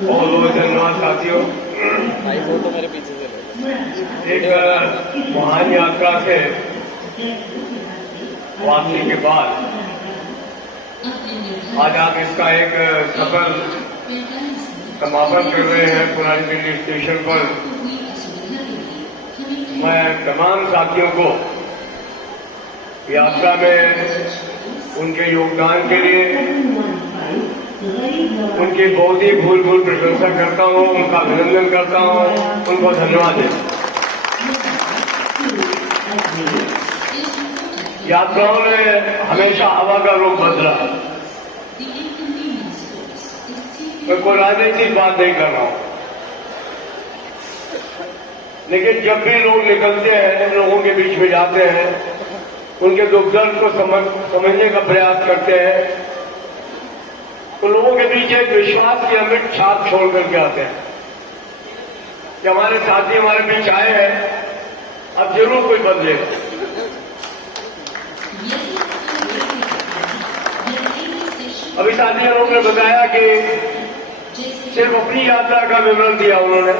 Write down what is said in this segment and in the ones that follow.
बहुत बहुत धन्यवाद साथियों। फोटो मेरे पीछे से एक महान यात्रा से वापसी के बाद आज आप इसका एक सफल समापन कर रहे हैं पुरानी दिल्ली स्टेशन पर। मैं तमाम साथियों को यात्रा में उनके योगदान के लिए उनकी बहुत ही भूल प्रशंसा करता हूँ, उनका अभिनंदन करता हूँ, उनको धन्यवाद देता हूँ। यात्राओं ने हमेशा हवा का रुख बदला। मैं कोई राजनीतिक बात नहीं कर रहा हूँ, लेकिन जब भी लोग निकलते हैं, लोगों के बीच में जाते हैं, उनके दुख दर्द को समझने का प्रयास करते हैं, तो लोगों के बीच एक विश्वास की अमिट छाप छोड़ करके आते हैं कि हमारे साथी हमारे बीच आए हैं, अब जरूर कोई बदलेगा। अभी साथियों लोगों ने बताया कि सिर्फ अपनी यात्रा का विवरण दिया उन्होंने,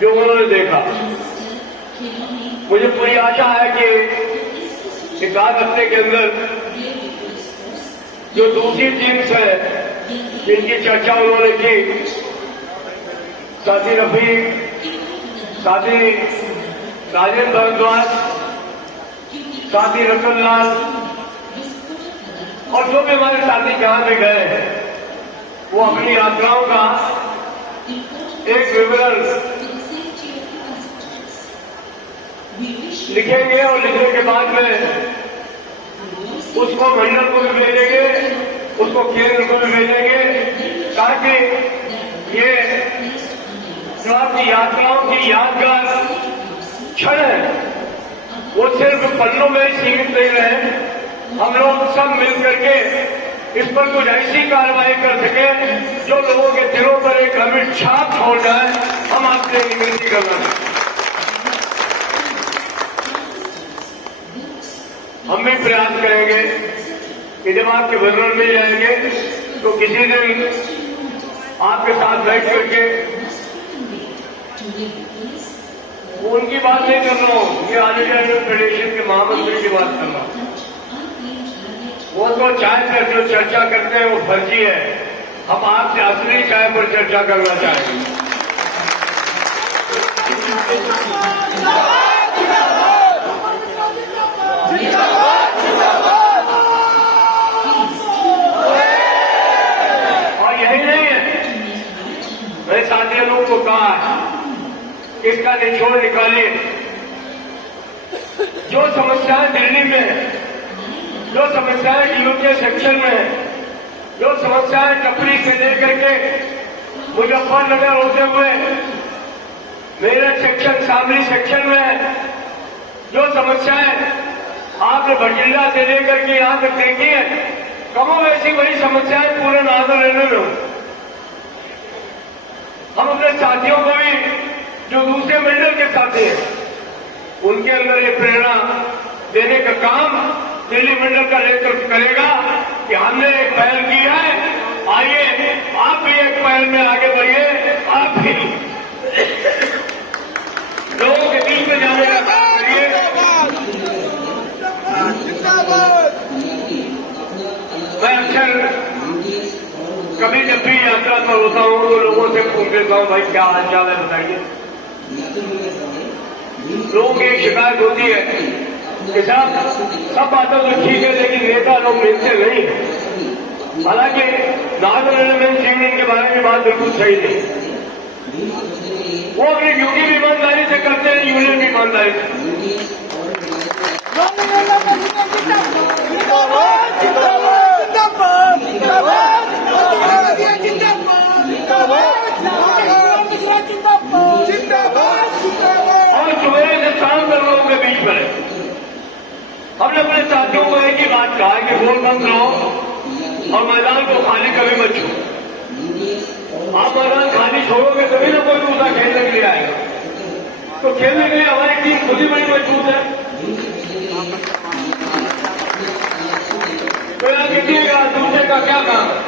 जो उन्होंने देखा। मुझे पूरी आशा है कि एक आध हफ्ते के अंदर जो दूसरी टीम्स है जिनकी चर्चा उन्होंने की, साथी रफीक, साथी राजेंद्र भारद्वाज, साथी रतनलाल और जो भी हमारे साथी जहां पे गए हैं, वो अपनी यात्राओं का एक विवरण लिखेंगे और लिखने के बाद में उसको मंडल को भी भेजेंगे, उसको केंद्र को भी भेजेंगे, ताकि ये जो आपकी यात्राओं की यादगार क्षण है वो सिर्फ पन्नों में ही सीमित नहीं रहे। हम लोग सब मिल करके इस पर कुछ ऐसी कार्रवाई कर सके जो लोगों के दिलों पर एक अमिट छाप छोड़ जाए। हम आपसे विनती कर रहे हैं, हम भी प्रयास करेंगे कि जब आपके विवरण मिल जाएंगे तो किसी दिन आपके साथ बैठ करके, उनकी बात नहीं कर रहा हूं, ये ऑल इंडिया फेडरेशन के महामंत्री की बात कर रहा हूं। वो तो चाय पर जो चर्चा करते हैं वो फर्जी है। हम आपसे असली चाय पर चर्चा करना चाहेंगे। साथियों लोगों को कहा इसका निचोड़ निकालिए। जो समस्याएं दिल्ली में है, जो समस्याएं यूके सेक्शन में है, जो समस्याएं टपरी से लेकर के मुजफ्फरनगर होते हुए मेरठ सेक्शन, शामली सेक्शन में है, जो समस्याएं आपने भटिंडा से लेकर के यहां तक देखी है, कमो वैसी वही समस्याएं पूरे नागर रेलवे में हो। हम अपने साथियों को भी जो दूसरे मंडल के साथी हैं, उनके अंदर ये प्रेरणा देने का काम दिल्ली मंडल का नेतृत्व करेगा कि हमने एक पहल की है, आइए आप भी एक पहल में आगे बढ़िए, आप भी लोगों के बीच में जाने का काम करिए। मैं अक्सर कभी जब भी यात्रा पर होता हूं तो लोगों से पूछ लेता हूं, भाई क्या हाल चाल है बताइए। लोगों की एक शिकायत होती है कि साहब सब बातों तो ठीक है, लेकिन नेता लोग मिलते नहीं है। हालांकि नागर रेलवे यूनियन के बारे में बात बिल्कुल सही नहीं। वो अपनी ड्यूटी भी ईमानदारी से करते हैं, यूनियन भी ईमानदारी से। और सुबह से शाम तक लोगों के बीच में हमने अपने साथियों को एक ही बात कहा है कि वोट बंद रहो और मैदान को खाली कभी मत छोड़ो। आप मैदान खाली छोड़ोगे तभी ना कोई दूसरा खेलने के लिए आएगा। तो खेलने के लिए हमारी टीम खुद ही बड़ी मजबूत है। तो यहाँ कीजिएगा, दूसरे का क्या काम है?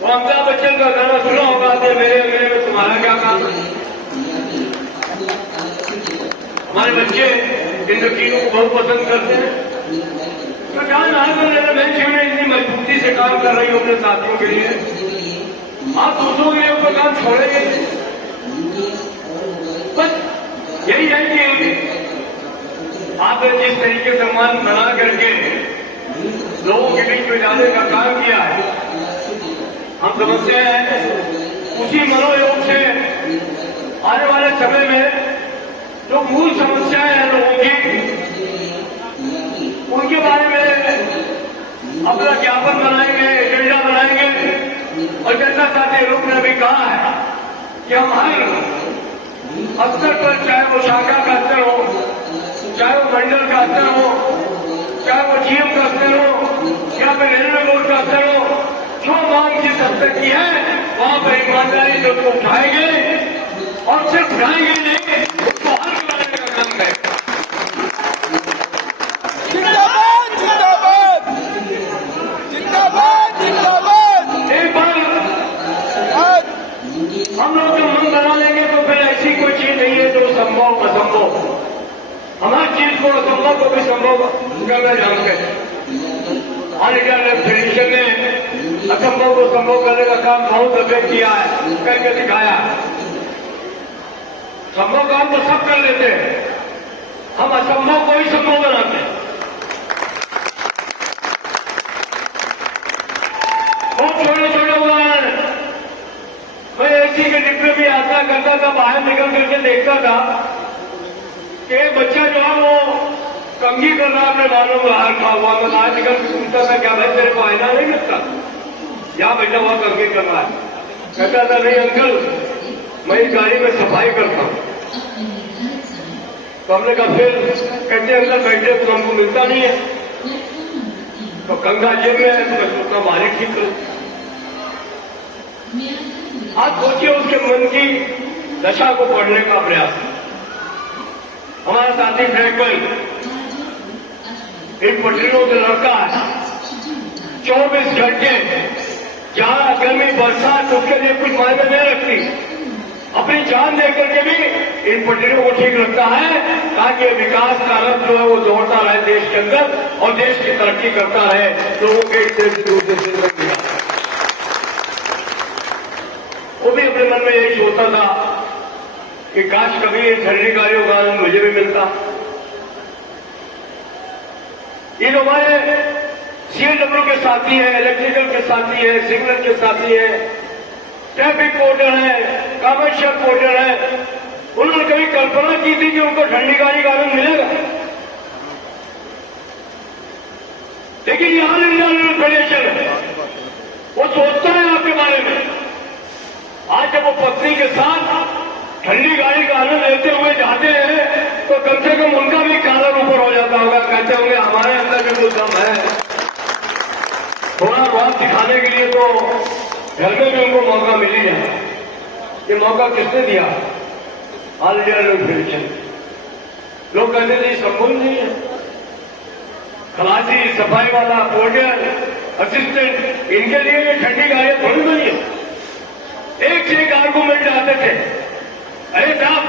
वो अमिताभ बच्चन का गाना सुना होगा आपने, मेरे अंगने में तुम्हारा क्या काम है। हमारे बच्चे इन चीजों को बहुत पसंद करते हैं। तो जहां नागर मैं शिव ने इतनी मजबूती से काम कर रही हूं अपने साथियों के लिए, आप दूसरों के लिए ऊपर काम छोड़ेंगे। बस यही है कि आपने जिस तरीके से मन बना करके लोगों के बीच में जाने का काम किया है, हम समझते हैं उसी मनोयोग से आने वाले समय में जो मूल समस्याएं हैं लोगों की, उनके बारे में अपना ज्ञापन बनाएंगे, एजेंडा बनाएंगे। और जैसा साथी लोग ने भी कहा है कि हम हर स्तर पर, चाहे वो शाखा का स्तर हो, चाहे वो मंडल का स्तर हो, चाहे वो जीएम का स्तर हो, या फिर रेलवे बोर्ड का स्तर हो, जो मांग जिस स्तर की है वहां पर ईमानदारी से उसको उठाएंगे और सिर्फ उठाएंगे नहीं, उसको हल कराने का काम करेंगे। जिंदाबाद जिंदाबाद जिंदाबाद जिंदाबाद। एक बार हम लोग जो मन बना लेंगे तो फिर ऐसी कोई चीज नहीं है जो संभव असंभव। हम हर चीज को, असंभव को भी संभव करना जानते हैं। ऑल इंडिया लेफ्ट फेडरेशन ने असंभव को संभव करने का काम बहुत दफे किया है, करके दिखाया। संभव काम तो सब कर लेते हैं, हम असंभव को ही संभव बनाते हैं। बहुत छोटे छोटे उदाहरण, मैं एसी के डिब्बे में यात्रा करता था, बाहर निकल करके देखता था कि एक बच्चा जो है वो कंघी कर रहा, अपने बालों में बाहर खा हुआ। मैं बाहर निकल के पूछता था, क्या भाई तेरे को आईना नहीं लगता? यहाँ बैठा हुआ कंघी कर रहा है। कहता था, नहीं अंकल, मैं इस गाड़ी में सफाई करता हूँ। तो हमने कहा फिर? कहते अंकल बैठे तो हमको मिलता नहीं है, तो कंघा जेब में है, तो मैं सोचता मालिक ठीक करूं। आप सोचिए उसके मन की दशा को पढ़ने का प्रयास। हमारा साथी फ्रैंकल एक पटरियों से लड़का है, 24 घंटे जाड़ा गर्मी बरसात उसके लिए कुछ मायने नहीं रखती, अपनी जान दे करके भी इन पटरियों को ठीक रखता है ताकि विकास का रथ जो है वो दौड़ता रहे देश के अंदर और देश की तरक्की करता रहे, लोगों के एक से दूसरे से। वो भी अपने मन में यही सोचता था कि काश कभी ये ठंडी गाड़ियों का आनंद मुझे भी मिलता। ये जो हमारे सीएडब्ल्यू के साथी हैं, इलेक्ट्रिकल के साथी हैं, सिग्नल के साथी हैं, ट्रैफिक पोर्टर है, कमर्शियल पोर्टर है, उन्होंने कभी कल्पना की थी कि उनको ठंडी गाड़ी का आनंद मिलेगा? लेकिन ये ऑल इंडिया फेडरेशन है, वो सोचता है आपके बारे में। आज जब वो पत्नी के साथ ठंडी गाड़ी का आनंद लेते हुए जाते हैं तो कम से कम उनका भी कालर ऊपर हो जाता होगा, कहते होंगे हमारे अंदर भी कुछ दम है। थोड़ा बहुत दिखाने के लिए तो घर में भी उनको मौका मिल ही जाता। ये मौका किसने दिया? All India federation. लोग कहते थे संभव नहीं है, खलासी, सफाई वाला, पोर्टर, असिस्टेंट, इनके लिए ये ठंडी गाड़ियां थोड़ी बनी है। एक से एक आर्गूमेंट आते थे, अरे साहब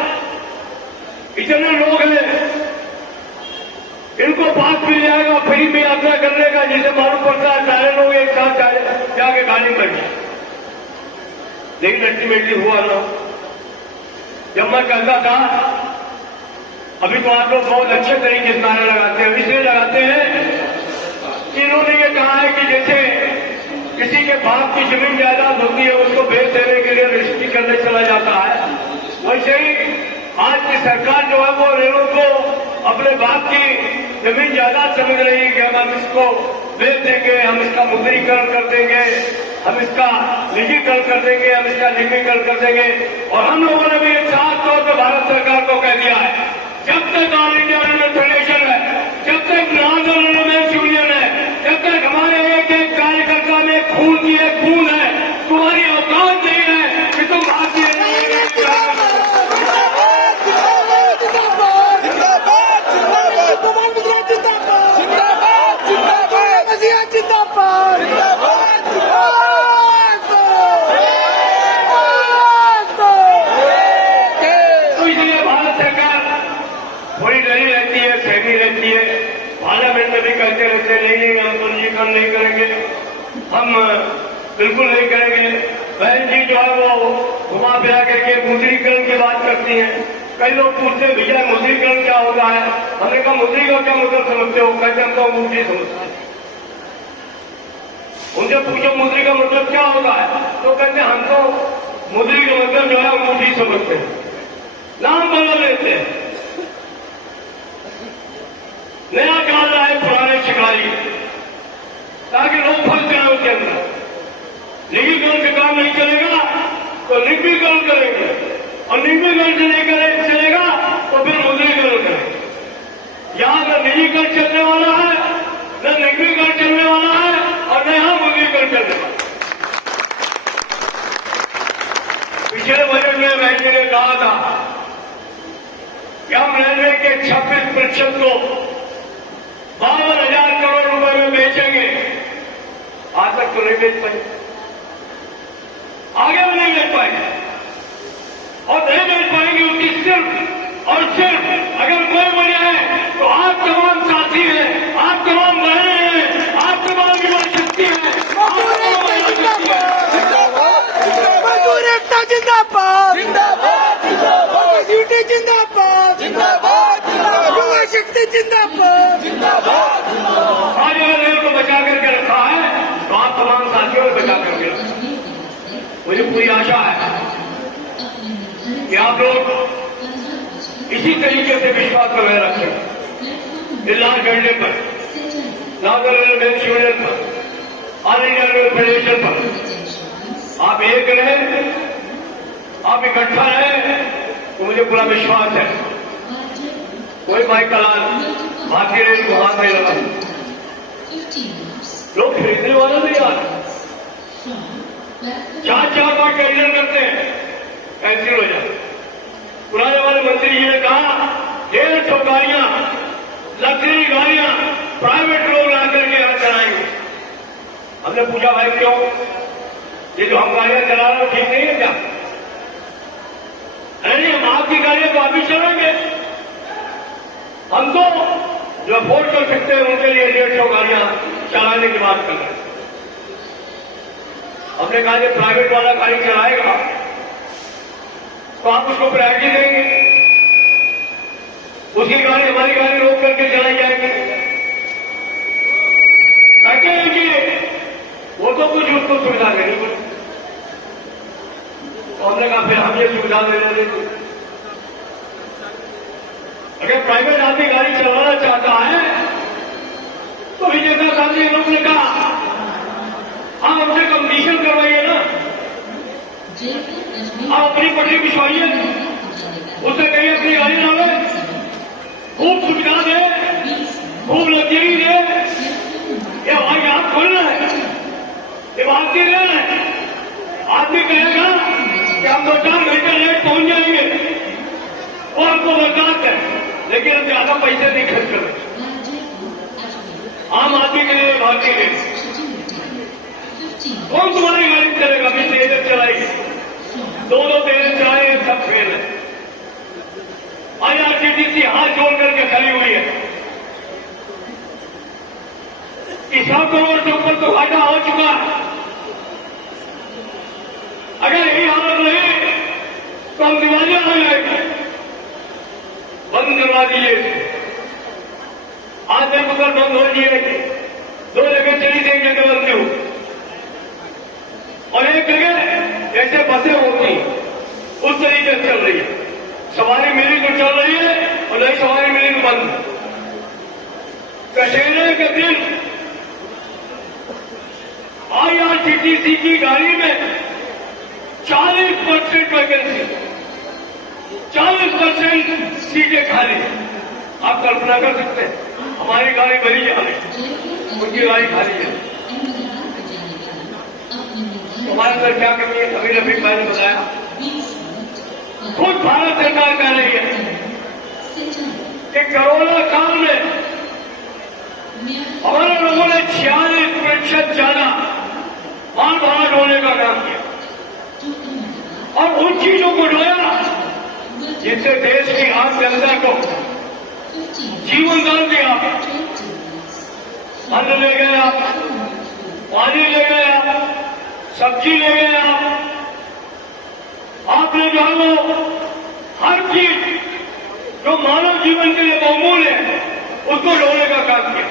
इतने लोग हैं, इनको पास मिल जाएगा फ्री में यात्रा करने का, जिसे मालूम पड़ता है सारे लोग एक साथ जाके गाड़ी में बैठे। लेकिन अल्टीमेटली हुआ ना। जब मैं कहता था, अभी तो आप लोग बहुत अच्छे तरीके से नारे लगाते हैं, इसलिए लगाते हैं कि इन्होंने ये कहा है कि जैसे किसी के बाप की जमीन जायदाद होती है, उसको बेच देने के लिए रजिस्ट्री करने चला जाता है, वैसे ही आज की सरकार जो है वो रेलों को अपने बाप की जमीन जायदाद समझ रही है कि हम इसको बेच देंगे, हम इसका मुद्रीकरण कर देंगे, हम इसका निजीकरण कर देंगे, हम इसका निजीकरण कर देंगे। और हम लोगों ने भी साफ तौर पर भारत सरकार को कह दिया है, जब तक ऑल इंडिया फेडरेशन है, जब तक नॉर्दर्न वुमेन्स यूनियन है, जब तक हमारे एक एक कार्यकर्ता में खून की एक खून है, तुम्हारी औकात नहीं है कि तुम भारतीय जिंदाबाद हम बिल्कुल नहीं करेंगे। बहन जी जो है वो घुमा फिरा करके मुद्रीकरण की बात करती हैं। कई लोग पूछते हैं भैया मुद्रीकरण क्या होता है? हमने कहा मुद्रीकरण क्या मतलब समझते हो? कहते हम तो अंगूठी समझते हैं। उनसे पूछो मुद्री का मतलब क्या होता है, तो कहते हैं हम तो मुद्री का मतलब जो है अंगूठी समझते हैं, नाम बदल लेते हैं। नया डाल रहा है पुराने शिकारी, ताकि लोग फंस जाए उसके अंदर। निजीकरण से काम नहीं चलेगा तो निजीकरण करेंगे, और निजीकरण से नहीं चलेगा तो फिर मुद्रीकरण करेंगे। यहां न निजीकरण चलने वाला है, न निजीकरण चलने वाला है, और न यहां मुद्रीकरण चलने वाला। पिछले बजट में बहन जी ने कहा था कि हम रेलवे के 26% को 52,000 करोड़ रुपए में बेचेंगे। आज तक तो नहीं बेच पाए, आगे भी नहीं बेच पाएंगे, और नहीं बेच पाएंगे उसकी सिर्फ और सिर्फ अगर कोई वजह है तो आप तमाम साथी हैं, आप तमाम बहनें हैं, आप तमाम युवा शक्ति है। मजदूर एकता जिंदाबाद, यूनिटी जिंदाबाद, युवा शक्ति जिंदाबाद। आज अगर रेल को बचा करके रखा है तो आप तमाम साथियों को बचा करके रखा। मुझे पूरी आशा है कि आप लोग इसी तरीके से विश्वास बनाए रखें। इस लाल झंडे पर, नागल रेलवे यूनियन पर, ऑल इंडिया रेलवे फेडरेशन पर आप एक रहे, आप इकट्ठा रहे, तो मुझे पूरा विश्वास है कोई भाई कलाल भारतीय रेल को हाथ नहीं लगा। लोग खरीदने वाले नहीं आ रहे, 4 बार टेंडर करते हैं, कैंसिल हो जाए। पुराने वाले मंत्री जी ने कहा 150 गाड़ियां, लग्जरी गाड़ियां प्राइवेट लोग ला करके यहां चलाएंगे। हमने पूछा भाई क्यों? ये जो हम गाड़ियां चला रहे हैं ठीक नहीं है क्या? अरे हम आपकी गाड़ियां तो आप ही चलाएंगे, हम तो जो अफोर्ड कर सकते हैं उनके लिए 150 गाड़ियां चलाने की बात कर रहे हैं। हमने कहा कि प्राइवेट वाला गाड़ी चलाएगा तो आप उसको प्रायोरिटी देंगे, उसकी गाड़ी हमारी गाड़ी रोक करके चलाई जाएगी। कहते हैं कि वो तो कुछ उसको सुविधा देनी पड़ी, तो हमने कहा फिर हम ये सुविधा देने देंगे। अगर प्राइवेट आदमी गाड़ी चलाना चाहता है तो विजय गांधी लोग ने कहा आप हमसे कंपटीशन करवाइए ना, आप अपनी पटरी बिछवाइए, उससे कहीं अपनी गाड़ी डाले, खूब सुविधा दे, खूब लग्जरी दे। ये हमारी आप खोलना है, ये भारतीय रेल है। आदमी कहेगा कि हम 2-4 घंटे लेट पहुंच जाएंगे, वो हमको बर्दाश्त है, लेकिन हम ज्यादा पैसे नहीं खर्च कर रहे। आम आदमी के लिए भारतीय रेल कौन तुम्हारी गाड़ी चलेगा? अभी तेजर चलाएगी, 2 तेजर चलाए, सब फेल है। आईआरसीटीसी हाथ जोड़ करके खड़ी हुई है। 100 करोड़ से ऊपर तो घाटा हो चुका है। अगर यही हालत रही तो हम दिवालिया हो जाएंगे। बंद करवा दीजिए, आज तक ऊपर बंद हो जाएगी। 2 जगह चली थी, एक जगह बंद हो, और एक जगह जैसे बसें होती उस तरीके से चल रही है। सवारी मिली तो चल रही है, और नहीं सवारी मिली तो बंद। दशहरे के दिन आईआरसीटीसी की गाड़ी में 40% वैकेंसी, 40% सीटें खाली। आप कल्पना कर सकते हैं, हमारी गाड़ी भरी जा रही, उनकी गाड़ी खाली है। हमारे अंदर क्या कमी है? अभी रफीक भाई ने बताया, खुद भारत सरकार कह रही है कि कोरोना काल में हमारे लोगों ने 46% ज्यादा माल भाड़ा ढोने का काम किया, और उन चीजों को ढोया जिससे देश की आम जनता को जीवन दान दिया। अन्न ले गया, पानी ले गए आप, सब्जी ले गए आपने जो है वो हर चीज जो मानव जीवन के लिए बहुमूल्य है उसको ढोने का काम किया।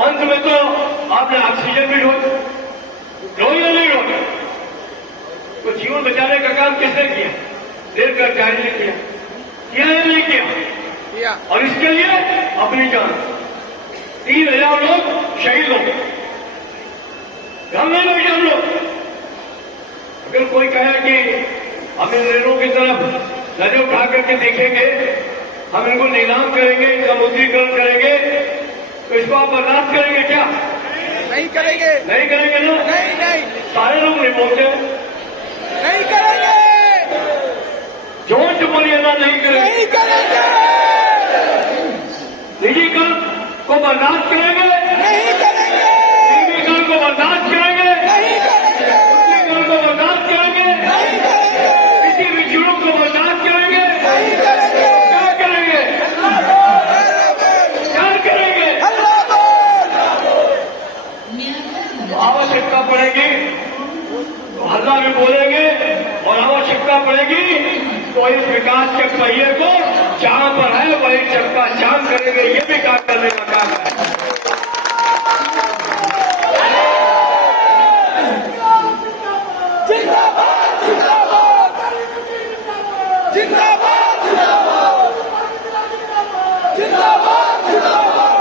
अंत में तो आपने ऑक्सीजन भी ढोई या नहीं ढोया? तो जीवन बचाने का काम किसने किया? रेल कर्मचारी ने किया या नहीं किया? और इसके लिए अपनी जान 3,000 लोग शहीद हो गए। हम नहीं बैठे हम लोग। अगर कोई कहे कि हम इन रेलों की तरफ नजर उठा करके देखेंगे, हम इनको नीलाम करेंगे, इनका मुद्रीकरण करेंगे, तो इसको आप बर्दाश्त करेंगे क्या? नहीं करेंगे। नहीं करेंगे ना? नहीं नहीं सारे लोग नहीं बोलते, नहीं करेंगे। जोर से बोलिए ना, नहीं करेंगे। नहीं करेंगे। निजीकरण को बर्दाश्त करेंगे? नहीं करेंगे। निजीकरण को बर्दाश्त करेंगे? नहीं करेंगे। मुद्रीकरण को बर्दाश्त करेंगे? नहीं करेंगे। किसी भी जुर्म को बर्दाश्त करेंगे? नहीं करेंगे। क्या करेंगे? क्या करेंगे? आवश्यकता पड़ेगी तो हल्ला भी बोलेंगे, और आवश्यकता पड़ेगी तो इस विकास के पहिए को जहां पर है वही चक्का जाम करेंगे। ये भी काम करने का काम है। जिंदाबाद जिंदाबाद जिंदाबाद जिंदाबाद जिंदाबाद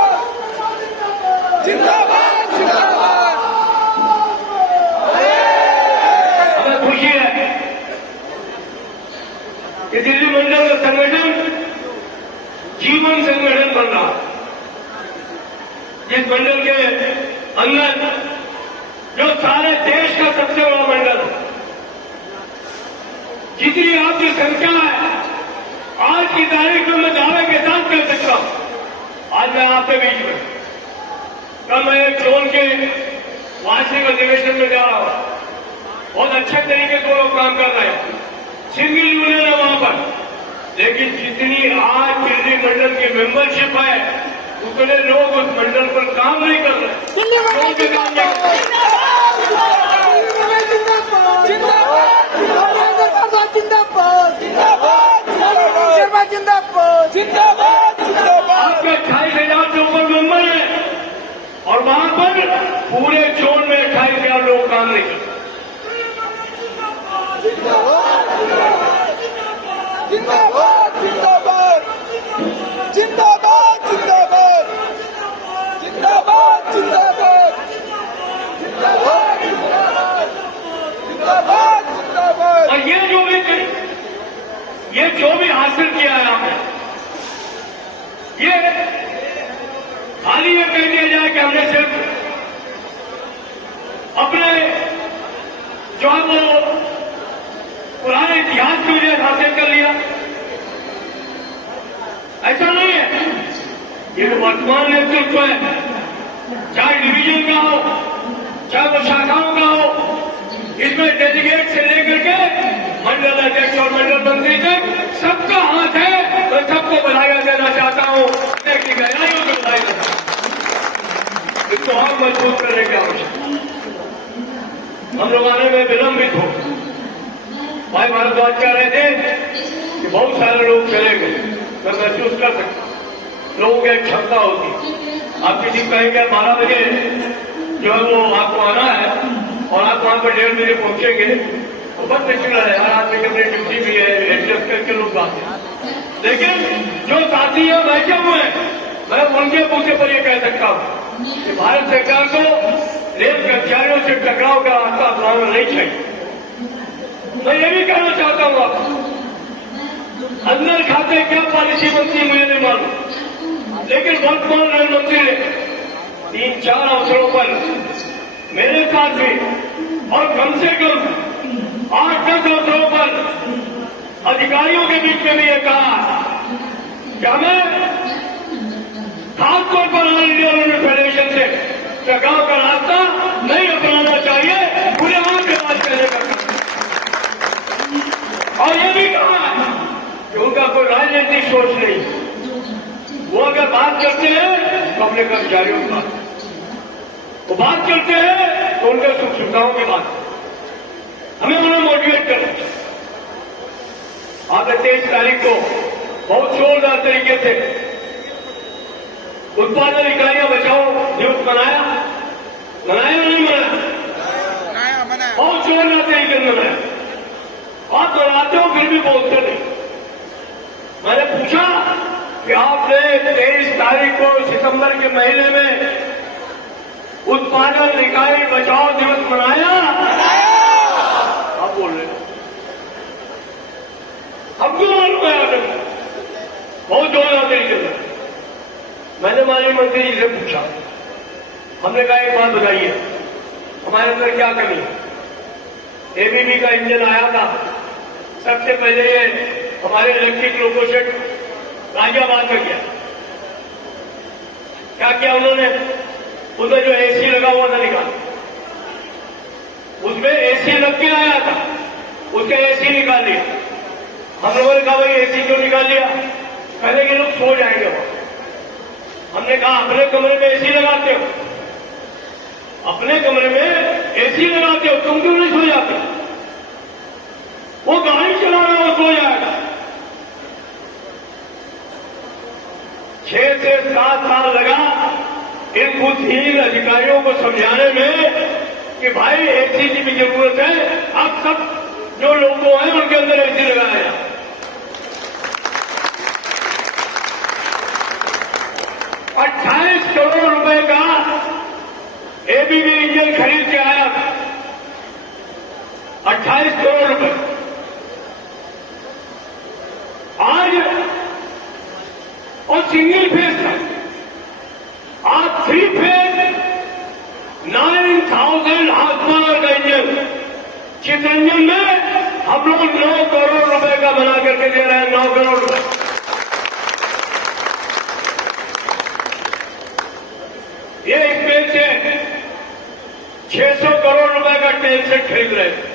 जिंदाबाद जिंदाबाद। हमें खुशी है कि दिल्ली मंडल का संगठन जीवन संगठन बन रहा। इस मंडल के अंदर जो सारे देश का सबसे बड़ा मंडल है, जितनी आपकी संख्या है, आज की तारीख में मैं दावे के साथ कह सकता हूं, आज मैं आपके बीच में कल मैं एक जोन के वार्षिक अधिवेशन में जा रहा हूं। बहुत अच्छे तरीके से लोग काम कर रहे हैं, सिंगल यूनियन है वहां पर, लेकिन जितनी आज दिल्ली मंडल की मेंबरशिप है उतने लोग उस मंडल पर काम नहीं कर रहे। लोगों के काम नहीं कर रहे। आपके 28,000 से ऊपर मेंबर है और वहां पर पूरे जोन में 28,000 लोग काम नहीं करते। जिंदाबाद जिंदाबाद जिंदाबाद जिंदाबाद जिंदाबाद जिंदाबाद जिंदाबाद जिंदाबाद जिंदाबाद। और ये जो भी हासिल किया है आपने, ये खाली ये कह दिया जाए कि हमने सिर्फ अपने जो है वो पुराने इतिहास की वजह हासिल कर लिया, ऐसा नहीं है। ये वर्तमान नेतृत्व है, चाहे डिवीजन का हो, चाहे वो शाखाओं का हो, इसमें डेलीगेट से लेकर के मंडल अध्यक्ष और मंडल मंत्री तक सबका हाथ है। मैं सबको बधाई देना चाहता हूं, की गहराइयों से बधाई देना चाहता हूं। इसको और मजबूत करने की आवश्यकता। हम लोग आने में विलंबित हो, भाई भारद्वाज कह रहे थे कि बहुत सारे लोग चले गए। मैं महसूस कर सकता हूं, लोगों की एक क्षमता होती। आप किसी को कहेंगे 12 बजे जो है वो आपको आना है और आप वहां पर 1:30 बजे पहुंचेंगे तो बस मुश्किल है, हर आदमी की अपनी ड्यूटी भी है, एडजस्ट करके लोग बात है। लेकिन जो साथी है बैठे हुए हैं, मैं उनके पूछे पर यह कह सकता हूं कि भारत सरकार को रेल कर्मचारियों से टकराव का रास्ता अपनाना नहीं चाहिए। मैं ये भी कहना चाहता हूं, आप अंदर खाते क्या पॉलिसी बनती है मुझे नहीं मालूम, लेकिन वर्तमान रेल मंत्री ने 3-4 अवसरों पर मेरे साथ भी और कम से कम 8-10 अवसरों पर अधिकारियों के बीच में भी ये कहा कि हमें खासतौर पर ऑल इंडिया रोड फेडरेशन से टकराव का रास्ता नहीं अपनाना चाहिए, पूरे आम के बात करने का। और ये भी कहा कि उनका कोई राजनीतिक सोच नहीं, वो अगर बात करते हैं तो अपने कर्मचारियों की बात, वो बात करते हैं तो उनके सुख सुविधाओं की बात हमें उन्हें मोटिवेट करना। आपने 23 तारीख को बहुत जोरदार तरीके से उत्पादन इकाइयां बचाओ दिवस मनाया या नहीं मनाया? बहुत जोरदार तरीके से मनाया। आप दोहराते हो फिर भी बोलते नहीं। मैंने पूछा कि आपने 23 तारीख को सितंबर के महीने में उत्पादन इकाई बचाओ दिवस मनाया? आप बोल रहे हैं हमको मालूम है आपने बहुत जोरदार तरीके से। मैंने माननीय मंत्री जी से पूछा, हमने कहा एक बात बताइए हमारे अंदर क्या कमी है? एबीबी का इंजन आया था, सबसे पहले ये हमारे इलेक्ट्रिक लोको सेट गाजियाबाद में किया। क्या किया उन्होंने? उसमें जो एसी लगा हुआ था निकाला, उसमें एसी लग के आया था, उसके एसी निकाल लिया। हम लोगों ने कहा भाई एसी क्यों निकाल लिया? पहले ये लोग सो जाएंगे वहां। हमने कहा अपने कमरे में एसी लगाते हो, अपने कमरे में एसी लगाते हो, तुम क्यों नहीं सो जाते? वो गाड़ी चला रहा है, वो सो जाएगा। 6 से 7 साल लगा इन बुद्धिहीन अधिकारियों को समझाने में कि भाई एसी की भी जरूरत है। अब सब जो लोग हैं उनके अंदर एसी लगाया जाए। 28 करोड़ रुपए का एबीबी इंजन खरीद के आया था, 28 करोड़ रुपए। आज और सिंगल फेज था, आज 3 फेज 9,000 हार्स पावर का इंजन चितरंजन में हम लोग 9 करोड़ रुपए का बना करके दे रहे हैं। 9 करोड़ रुपए। ये एक पेन से 600 करोड़ रुपए का टेन सेट खरीद रहे थे।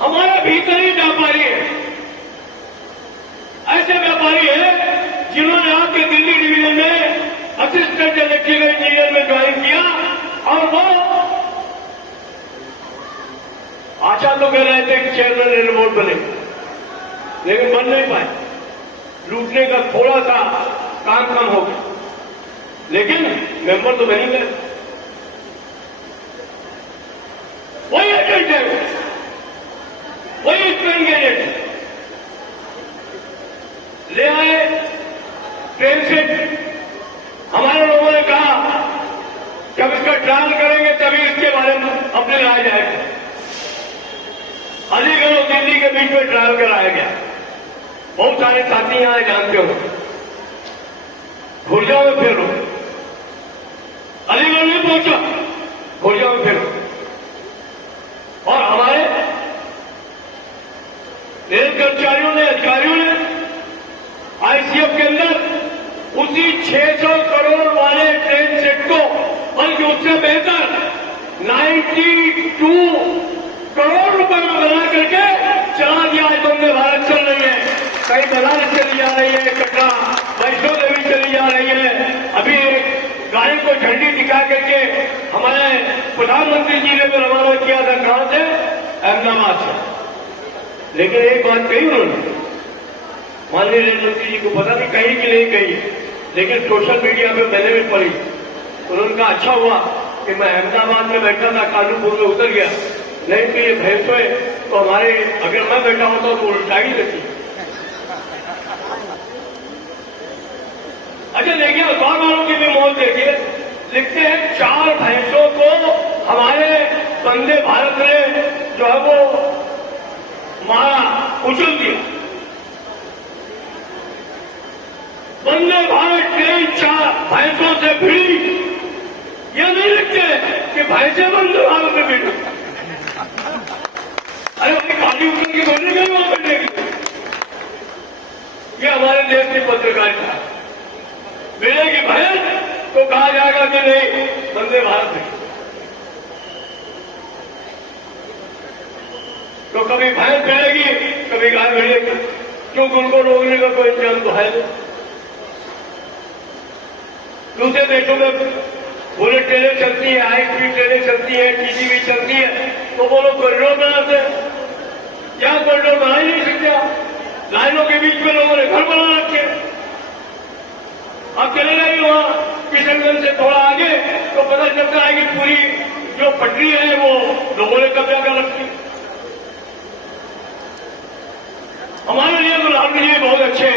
हमारा भीतर ही व्यापारी है, ऐसे व्यापारी है जिन्होंने आके दिल्ली डिवीजन में असिस्टेंट इलेक्ट्रिकल इंजीनियर में ज्वाइन किया और वो आशा तो कह रहे थे कि चेयरमैन रेल बोर्ड बने, लेकिन बन नहीं पाए। लूटने का थोड़ा सा काम कम हो गया, लेकिन मेंबर तो बन ही गए। वही एजेंट है, वही स्पेन एजेंट ले आए ट्रेन से। हमारे लोगों ने कहा जब इसका ट्रायल करेंगे तभी इसके बारे में अपने राय जाएगा। अलीगढ़ और दिल्ली के बीच में ट्रायल कराया गया। बहुत सारे साथी यहां जानते हो, खुर्जा में फिर अलीगढ़ नहीं पहुंचा, खुर्जा में फिर। और हमारे रेल कर्मचारियों ने, अधिकारियों ने आईसीएफ के अंदर उसी 600 करोड़ वाले ट्रेन सेट को, बल्कि उससे बेहतर 92 करोड़ रुपए में बना करके चला दिया। आज वंदे भारत चल रही है, कहीं बनारस चली जा रही है, कटरा वैष्णो देवी चली जा रही है। अभी गाड़ी को झंडी दिखा करके हमारे प्रधानमंत्री जी ने तो रवाना किया था, कहां से? अहमदाबाद से। लेकिन एक बात कही उन्होंने, माननीय रेल मंत्री जी को पता नहीं कही कि नहीं कही, लेकिन सोशल मीडिया पे मैंने भी पढ़ी। उन्होंने कहा अच्छा हुआ कि मैं अहमदाबाद में बैठा था, कानूपुर में उतर गया, नहीं तो ये भैंसों तो हमारे, अगर मैं बैठा होता तो उल्टा ही लेती। अच्छा देखिए, अखबार वालों की भी मौत देखिए, लिखते हैं 4 भैंसों को हमारे वंदे भारत ने जो है वो मारा, कुचल दिया। वंदे भारत ट्रेन 4 भैंसों से भिड़ी। ये नहीं लिखते कि भैंसे वंदे भारत में भिड़ी। अरे भाई गाड़ी उतर के बैठे गई वहां बैठने की। ये हमारे देश की पत्रकारिता है। मिलेगी भैंस तो कहा जाएगा कि नहीं वंदे भारत में। तो कभी भैंस मिलेगी, कभी गाय मिलेगी, क्योंकि उनको रोकने का कोई इंतजाम तो है नहीं। दूसरे देशों में बुलेट ट्रेनें चलती है, हाई स्पीड ट्रेनें चलती है, टीजीवी चलती है, तो वो लोग कॉरिडोर बनाते हैं। यहाँ कॉरिडोर बना ही नहीं सकते आप, लाइनों के बीच में लोगों ने घर बना रखे। आप चले जाइए वहां किशनगंज से थोड़ा आगे तो पता चलता है कि पूरी जो पटरी है वो लोगों ने कब्जा कर रखी। हमारे लिए तो लालू जी बहुत अच्छे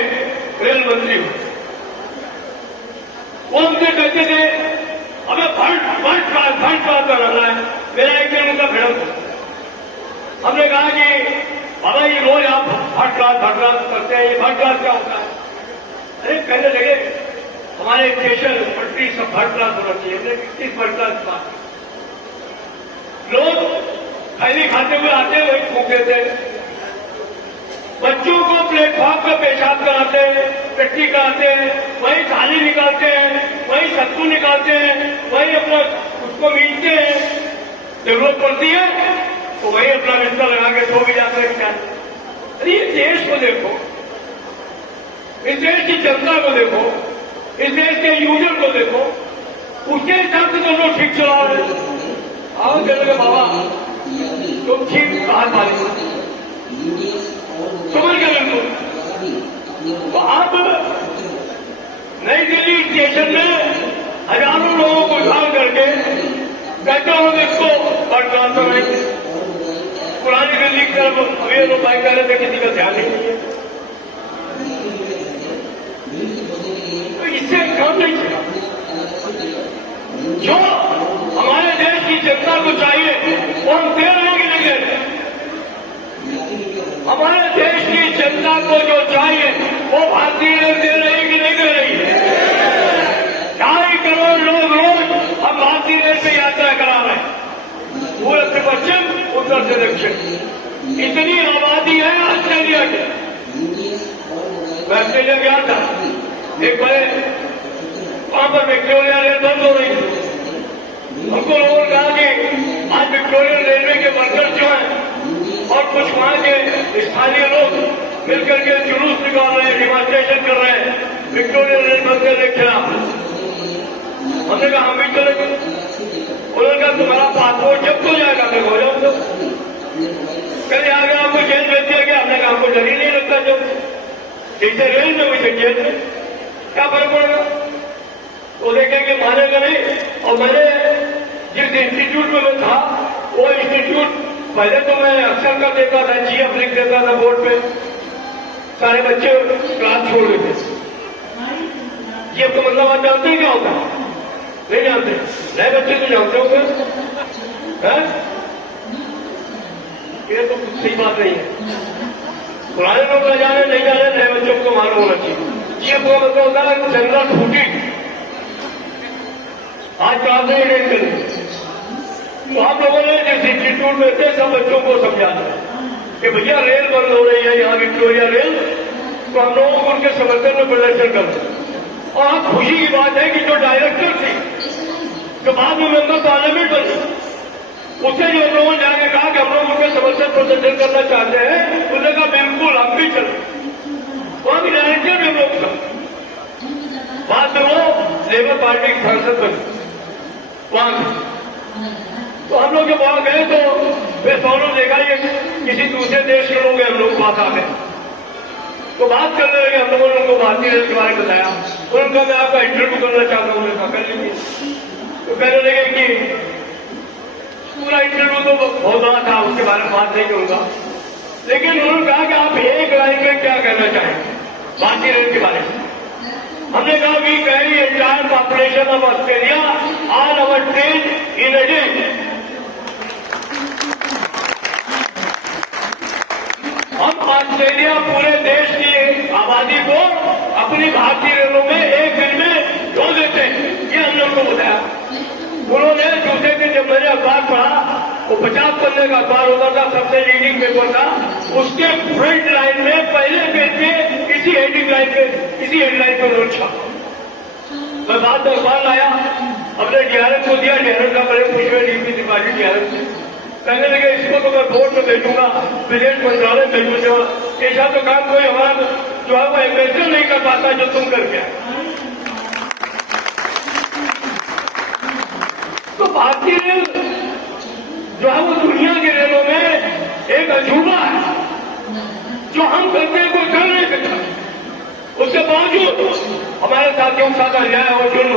रेल मंत्री हुए। वो हमसे कहते थे हमें फर्स्ट क्लास बनाना है। मेरा एक दिन उनका भिड़ंत था। हमने कहा कि बाबा ये रोज आप फर्स्ट क्लास करते हैं, ये फर्स्ट क्लास क्या होता है? अरे कहने लगे हमारे स्टेशन पटरी सब फर्स्ट क्लास होना चाहिए। हमने किस फर्स्ट क्लास बात? लोग थैली खाते हुए आते हैं, वही थूक देते हैं। बच्चों को प्लेटफॉर्म पर पेशाब कराते हैं, टट्टी कराते हैं, वही थाली निकालते हैं, वही सत्तू निकालते हैं, वही अपना उसको मीनते हैं। जरूरत पड़ती है तो वही अपना बिस्तर लगा के सो भी जाते हैं। क्या अरे ये देश को देखो, इस देश की जनता को देखो, इस देश के यूजर को देखो, उसके हिसाब से तो लोग ठीक चला रहे। आओ चलो बाबा तुम ठीक कहा पाले समझ गए बिल्कुल। तो अब नई दिल्ली स्टेशन में हजारों लोगों को उठाव करके कहते हो इसको पटना में पुरानी दिल्ली की तरफ अभी लोग बाइक कर रहे थे, किसी का ध्यान नहीं है। तो इससे काम नहीं चला। जो हमारे देश की जनता को चाहिए वो हम दे रहे हैं कि नहीं दे रहे? हमारे देश की जनता को जो चाहिए वो भारतीय रेल दे रही है कि नहीं दे रही है? 2.5 करोड़ लोग रोज हम भारतीय रेल पे यात्रा करा रहे हैं, पूर्व से पश्चिम, उत्तर से दक्षिण। इतनी आबादी है ऑस्ट्रेलिया की। मैं ऑस्ट्रेलिया गया था एक बार, वहां पर विक्टोरिया रेल बंद हो रही थी। हमको लोगों ने कहा कि आज विक्टोरिया रेलवे के वर्कर्स जो हैं और कुछ वहां के स्थानीय लोग मिलकर के जुलूस निकाल रहे हैं, डिमांस्ट्रेशन कर रहे हैं विक्टोरिया रेल बंद करने के खिलाफ। हमने कहा हम भी चलेंगे। उन्होंने कहा तुम्हारा पासपोर्ट जब्त हो जाएगा। मैं हो जाऊंगा। कल आगे आपको जेल भेज दिया गया। हमने कहा हमको डर ही नहीं लगता जब जैसे रेल में वैसे जेल में, क्या फर्क पड़ेगा? वो देखेंगे मानेगा नहीं। और मैंने जिस इंस्टीट्यूट में मैं था वो इंस्टीट्यूट पहले तो मैं अक्सर कर देता था, जीएफ लिख देता था बोर्ड पे, सारे बच्चे क्लास छोड़ देते। जीएफ का मतलब आप जानते हैं क्या होता है? नहीं जानते? नए बच्चे तो जानते होंगे। ये तो कुछ सही बात नहीं है। पुराने लोग न जाने नहीं जाने, नए बच्चों को मालूम होना चाहिए। जीएफ का मतलब होता है जनरल छुट्टी। आज क्लास नहीं रेल करेंगे तो हम लोगों ने जिस इंस्टीट्यूट में थे सब बच्चों को समझाना कि भैया रेल बंद हो रही है यहाँ विक्टोरिया रेल, तो हम लोगों को उनके समर्थन में प्रदर्शन करना। और आप खुशी की बात है कि जो डायरेक्टर थी, जो बाद में मेंबर पार्लियामेंट बनी, उससे जो हम लोगों ने जाकर कहा कि हम लोग उनके समर्थन प्रदर्शन करना चाहते हैं, उसने कहा बिल्कुल हम भी चले। वहां भी डायरेक्टर भी हम लोग था। बाद में वो लेबर पार्टी के सांसद बने वहां। तो हम लोग जब वहां गए तो वे दोनों देखा ये किसी दूसरे देश के लोग हम लोग पास आ गए तो बात करने लगे। हम लोगों ने उनको भारतीय रेल के बारे में बताया। उन्होंने मैं आपका इंटरव्यू करना चाहता हूँ। उन्होंने कहा कर लीजिए। तो कहने लगे कि पूरा इंटरव्यू तो बहुत बड़ा था, उसके बारे में बात नहीं करूंगा, लेकिन उन्होंने कहा कि आप एक लाइन में क्या कहना चाहेंगे भारतीय रेल के बारे में? हमने कहा we carry entire population of Australia on our train in a day. हम ऑस्ट्रेलिया पूरे देश की आबादी को अपनी भारतीय रेलों में एक दिन में जोड़ देते हैं। ये हम लोग को बताया। उन्होंने दूसरे दिन जब मैंने अखबार पढ़ा, वो 50 पन्ने का अखबार होता था, सबसे लीडिंग पेपर था, उसके फ्रंट लाइन में पहले पेज पे इसी हेडलाइन पे उन्होंने छापा। मैं बाद में अखबार लाया, अपने डीआरएम को दिया। डीआरएम का बड़े खुश हुए, डीपी त्रिपाठी डीआरएम से कहने लगे इसको तो मैं बोर्ड में भेजूंगा, विदेश मंत्रालय भेजूंगा। ऐसा तो काम कोई हमारा जो है वो एम्बेसडर नहीं कर पाता जो तुम करके। भारतीय रेल जो है वो दुनिया के रेलों में एक अजूबा है। जो हम करते हैं कोई कर नहीं सकता। उसके बावजूद हमारे साथियों के साथ अन्याय और जुल्म